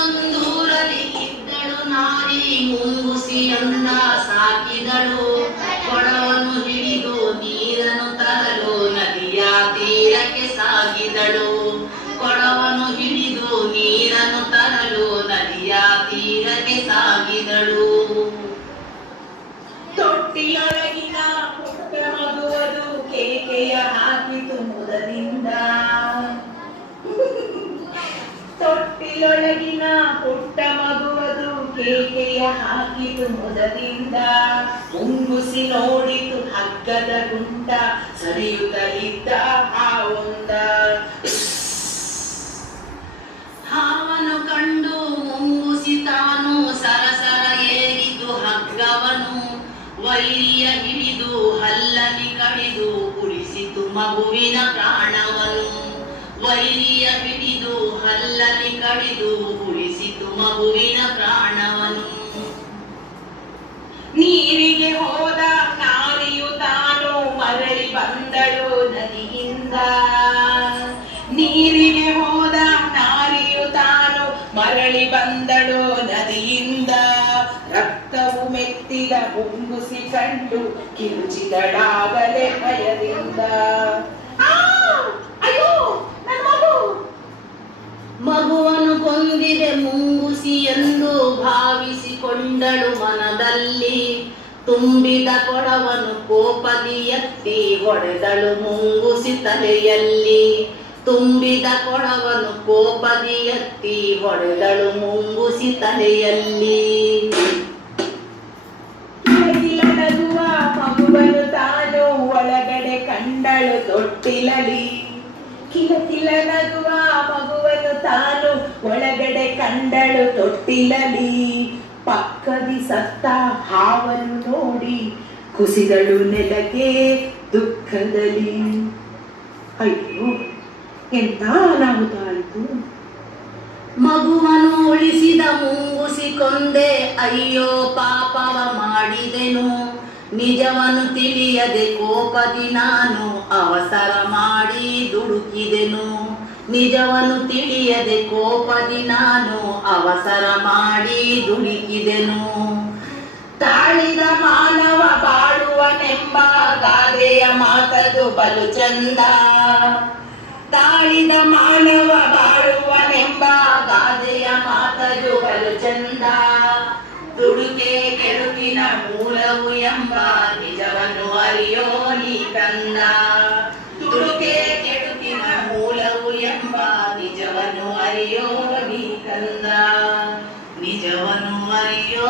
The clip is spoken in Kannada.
ಮತ್ತೊಂದೂರಲ್ಲಿ ಇದ್ದಳು ನಾರಿ ಮುಂಗುಸಿ ಅಂದ ಸಾಕಿದಳು. ಕೇಕೆಯ ಹಾಕಿತು ಮೊದಲಿಂದ. ಮುಂಗುಸಿ ನೋಡಿತು ಹಗ್ಗದ ಗುಂಟ, ಸರಿಯುತ್ತಲಿದ್ದ ಹಾವೊಂದ ಹಾವನು ಕಂಡು ಮುಂಗುಸಿ ತಾನು ಸರಸರ ಏರಿತು ಹಗ್ಗವನು. ವೈರಿಯ ಹಿಡಿದು ಹಲ್ಲನಿ ಕಡಿದು ಉಳಿಸಿತು ಮಗುವಿನ ಪ್ರಾಣವನು. ವೈರಿಯ ಹಿಡಿದು ಹಲ್ಲನಿ ಕಡಿದು ಉಳಿಸಿತು ಮಗುವಿನ ಪ್ರಾಣವನು. ಮರಳಿ ಬಂದಳು ನದಿಯಿಂದ. ರಕ್ತವು ಮೆತ್ತಿದ ಗುಂಗುಸಿ ಕಂಡು ಕಿರುಚಿದಳಾಗಲೇ ಭಯದಿಂದ! ಅಯ್ಯೋ ಮಗು. ಮಗುವನ್ನು ಕೊಂದಿದೆ ಮುಂಗುಸಿ ಎಂದು ಭಾವಿಸಿಕೊಂಡಳು ಮನದಲ್ಲಿ. ತುಂಬಿದ ಕೊಡವನ್ನು ಕೋಪದಿ ಎತ್ತಿ ಹೊಡೆದಳು ಮುಂಗುಸಿ ತಲೆಯಲ್ಲಿ. ತುಂಬಿದ ಕೊಳವನು ಕೋಪದಿ ಎತ್ತಿ ಹೊಡೆದಳು ಮುಂಗುಸಿ ತಲೆಯಲ್ಲಿ ನಗುವ ತಾನು ಒಳಗಡೆ ಕಂಡಳು ತೊಟ್ಟಿಲಲಿ. ಕಿಲಕಿಲ ನಗುವ ಮಗುವನ್ನು ತಾನು ಒಳಗಡೆ ಕಂಡಳು ತೊಟ್ಟಿಲಲಿ. ಪಕ್ಕದಿ ಸತ್ತ ಹಾವನ್ನು ನೋಡಿ ಕುಸಿದಳು ನೆಲಕ್ಕೆ ದುಃಖದಲ್ಲಿ. ಅಯ್ಯೋ. ಎಂತ ಅನಾಹುತ ಆಯಿತು ಮಗುವನ್ನು ಉಳಿಸಿದ ಮುಂಗುಸಿ ಅಯ್ಯೋ ಪಾಪವ ಮಾಡಿದೆನು. ನಿಜವನ್ನು ತಿಳಿಯದೆ ಕೋಪದಿ ನಾನು ಅವಸರ ಮಾಡಿ ದುಡುಕಿದೆನು. ನಿಜವನ್ನು ತಿಳಿಯದೆ ಕೋಪದಿ ನಾನು ಅವಸರ ಮಾಡಿ ದುಡುಕಿದೆನು. ತಾಳಿದ ಮಾನವ ಬಾಳುವನೆಂಬ ಗಾದೆಯ ಮಾತದು ಬಲು ಚಂದ. ತಾಳಿದ ಮಾನವ ಬಾಳುವನೆಂಬ ಗಾದೆಯ ಮಾತದು ಬಲು ಚಂದ ದುಡುಕೆ ಕೆಡುಕಿನ ಮೂಲವು ಎಂಬ ನಿಜವನ್ನು ಅರಿಯೋ ನೀ ಕಂದ ದುಡುಕೆ ಕೆಡುಕಿನ ಮೂಲವು ಎಂಬ ನಿಜವನ್ನು ಅರಿಯೋ ನೀ ಕಂದ ನಿಜವನ್ನು ಅರಿಯೋ